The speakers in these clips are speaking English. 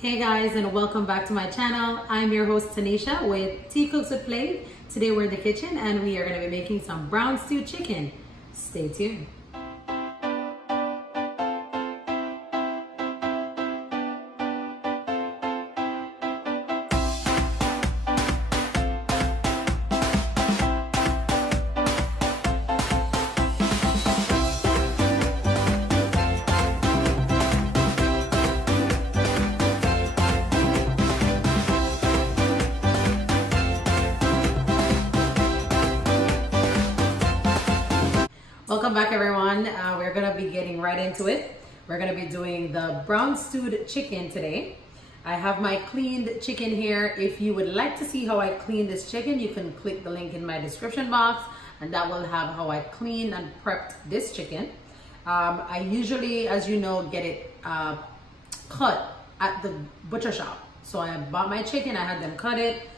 Hey guys, and welcome back to my channel. I'm your host Tanisha with TCooksWithFlave. Today we're in the kitchen and we are going to be making some brown stewed chicken. Stay tuned. Welcome back everyone. We're gonna be getting right into it. We're gonna be doing the brown stewed chicken today. I have my cleaned chicken here. If you would like to see how I clean this chicken, you can click the link in my description box and that will have how I clean and prepped this chicken. I usually, as you know, get it cut at the butcher shop. So I bought my chicken, I had them cut it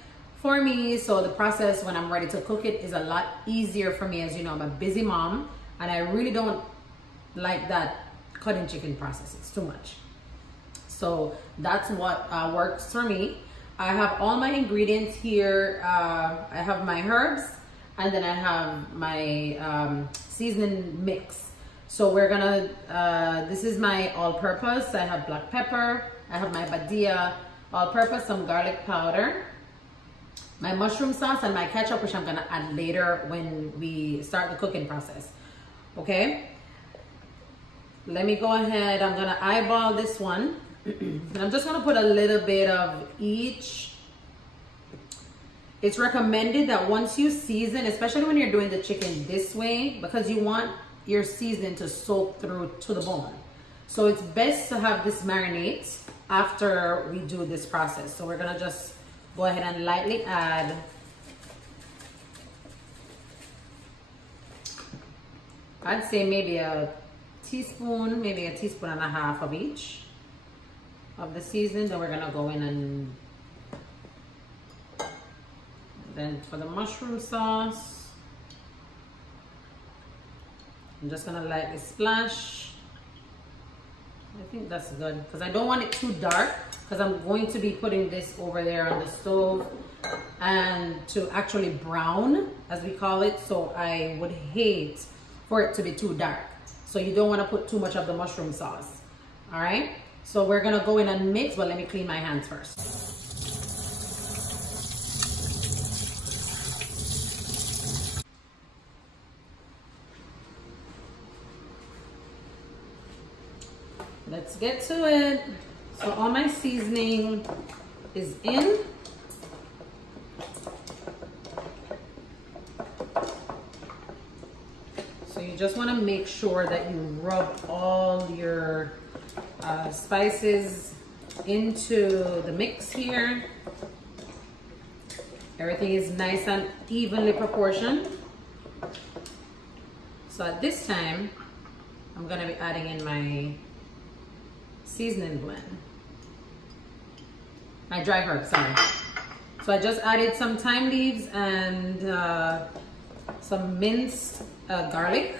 for me. So the process when I'm ready to cook it is a lot easier for me. As you know, I'm a busy mom. And I really don't like that cutting chicken process. It's too much. So that's what works for me. I have all my ingredients here. I have my herbs and then I have my seasoning mix. So we're gonna, this is my all-purpose. I have black pepper. I have my badia all-purpose, some garlic powder, my mushroom sauce and my ketchup, which I'm gonna add later when we start the cooking process. Okay, let me go ahead. I'm gonna eyeball this one and I'm just gonna put a little bit of each. It's recommended that once you season, especially when you're doing the chicken this way, because you want your seasoning to soak through to the bone. So it's best to have this marinate after we do this process. So we're gonna just go ahead and lightly add I'd say maybe a teaspoon, maybe a teaspoon and a half of each of the seasoning. Then we're gonna go in and then for the mushroom sauce, I'm just gonna lightly splash. I think that's good because I don't want it too dark because I'm going to be putting this over there on the stove and to actually brown, as we call it. So I would hate for it to be too dark. So you don't want to put too much of the mushroom sauce. All right, so we're gonna go in and mix, but let me clean my hands first. Let's get to it. So all my seasoning is in. You just want to make sure that you rub all your spices into the mix here. Everything is nice and evenly proportioned. So at this time, I'm going to be adding in my seasoning blend. My dry herbs, sorry. So I just added some thyme leaves and some minced garlic.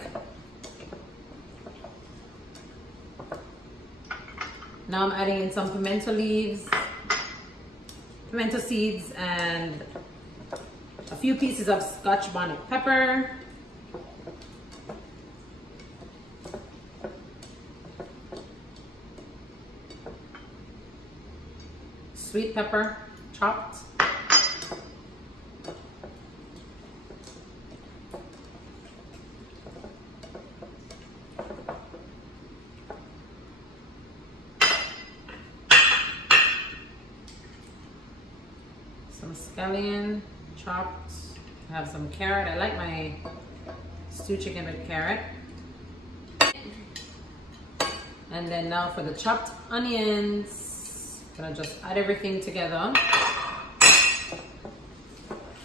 Now I'm adding in some pimento leaves, pimento seeds, and a few pieces of Scotch bonnet pepper. Sweet pepper, chopped. Some scallion chopped. I have some carrot. I like my stewed chicken with carrot. And then now for the chopped onions, I'm gonna just add everything together.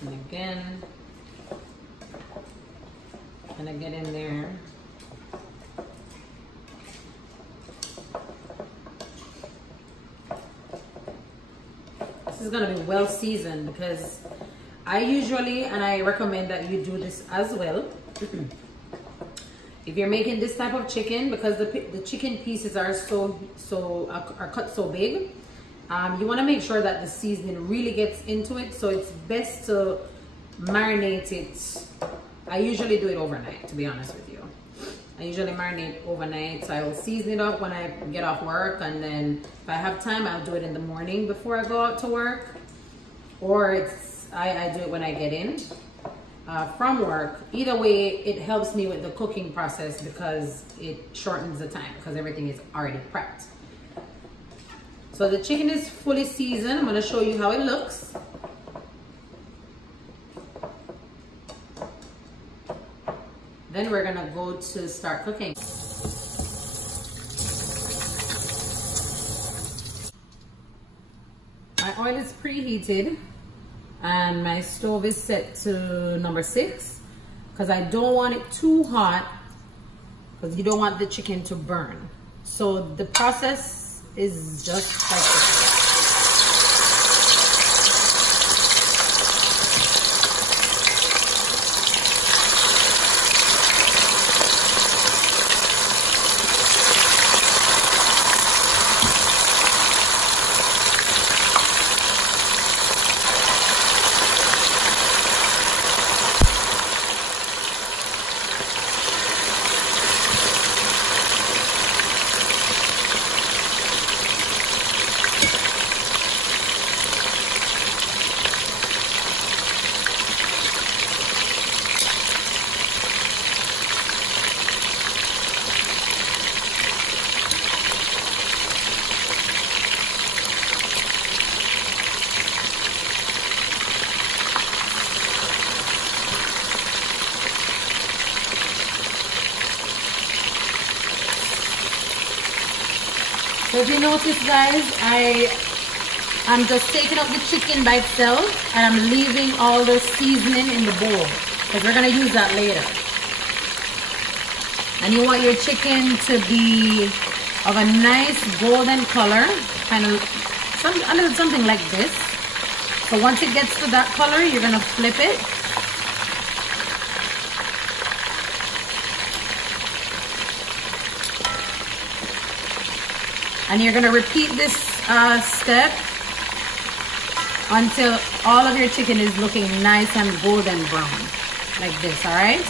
And again, gonna get in there. This is gonna be well seasoned because I usually, and I recommend that you do this as well. If you're making this type of chicken, because the chicken pieces are cut so big, You want to make sure that the seasoning really gets into it, so it's best to marinate it. I usually do it overnight, to be honest with you. I usually marinate overnight, so I will season it up when I get off work, and then if I have time, I'll do it in the morning before I go out to work, or I do it when I get in from work. Either way, it helps me with the cooking process because it shortens the time because everything is already prepped. So the chicken is fully seasoned. I'm going to show you how it looks. Then we're gonna go to start cooking. My oil is preheated and my stove is set to number 6 because I don't want it too hot because you don't want the chicken to burn. So the process is just like this. So if you notice, guys, I'm just taking up the chicken by itself and I'm leaving all the seasoning in the bowl because we're gonna use that later. And you want your chicken to be of a nice golden color, kind of a little something like this. So once it gets to that color, you're gonna flip it. And you're gonna repeat this step until all of your chicken is looking nice and golden brown, like this, all right?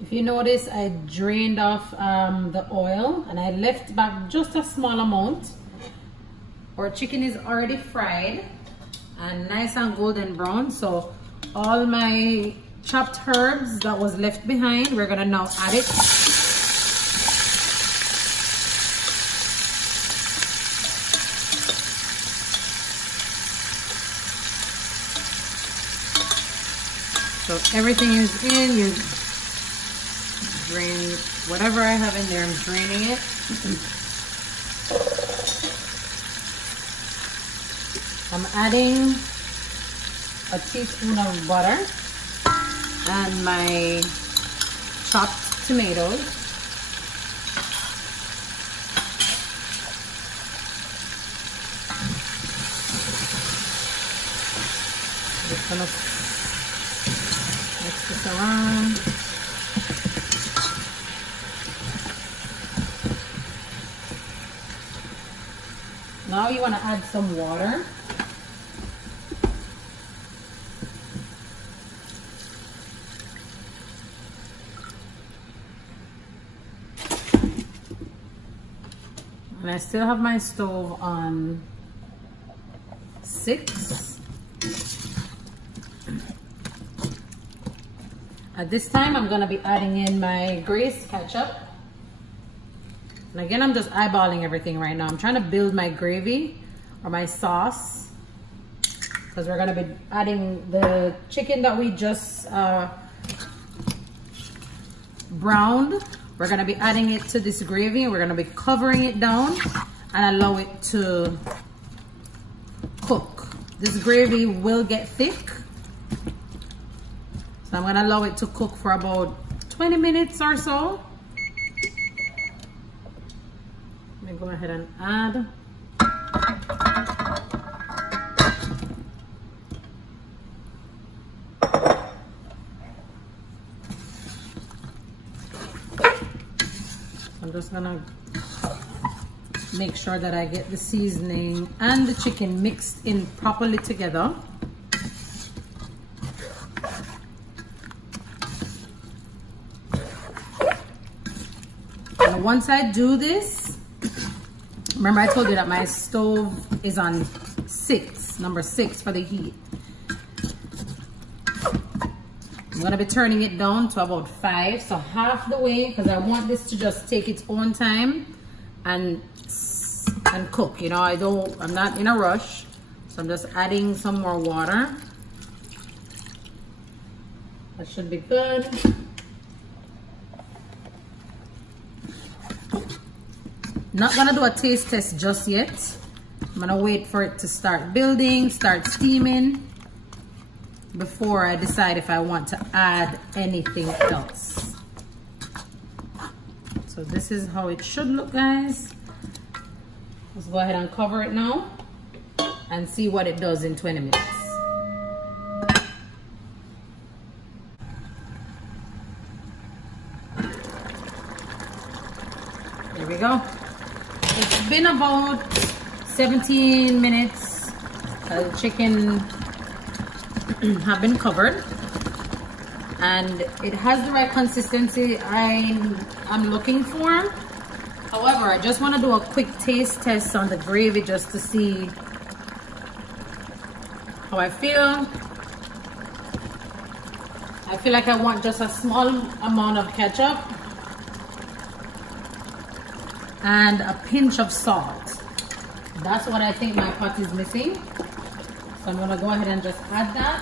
If you notice, I drained off the oil and I left back just a small amount. Our chicken is already fried and nice and golden brown. So all my chopped herbs that was left behind, we're gonna now add it. So everything is in. You drain whatever I have in there, I'm draining it. I'm adding a teaspoon of butter and my chopped tomatoes. Just gonna mix this around. Now you want to add some water. And I still have my stove on 6. At this time, I'm gonna be adding in my Grace ketchup. And again, I'm just eyeballing everything right now. I'm trying to build my gravy or my sauce because we're gonna be adding the chicken that we just browned. We're gonna be adding it to this gravy and we're gonna be covering it down and allow it to cook. This gravy will get thick. So I'm gonna allow it to cook for about 20 minutes or so. Let me go ahead and add I'm just gonna make sure that I get the seasoning and the chicken mixed in properly together. And once I do this, remember I told you that my stove is on 6, number 6 for the heat. I'm gonna be turning it down to about 5, so half the way, because I want this to just take its own time and cook. You know, I'm not in a rush, so I'm just adding some more water. That should be good. Not gonna do a taste test just yet. I'm gonna wait for it to start building, start steaming, before I decide if I want to add anything else. So this is how it should look, guys. Let's go ahead and cover it now and see what it does in 20 minutes. There we go. It's been about 17 minutes. The chicken have been covered and it has the right consistency I'm looking for. However, I just want to do a quick taste test on the gravy just to see how I feel. I feel like I want just a small amount of ketchup and a pinch of salt. That's what I think my pot is missing. So I'm gonna go ahead and just add that.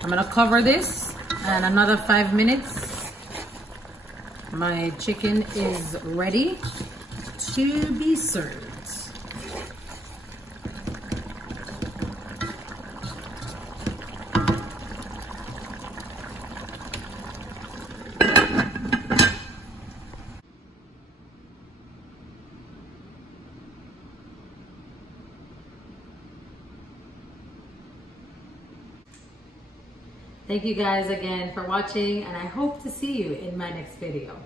I'm gonna cover this and another 5 minutes. My chicken is ready to be served. Thank you guys again for watching, and I hope to see you in my next video.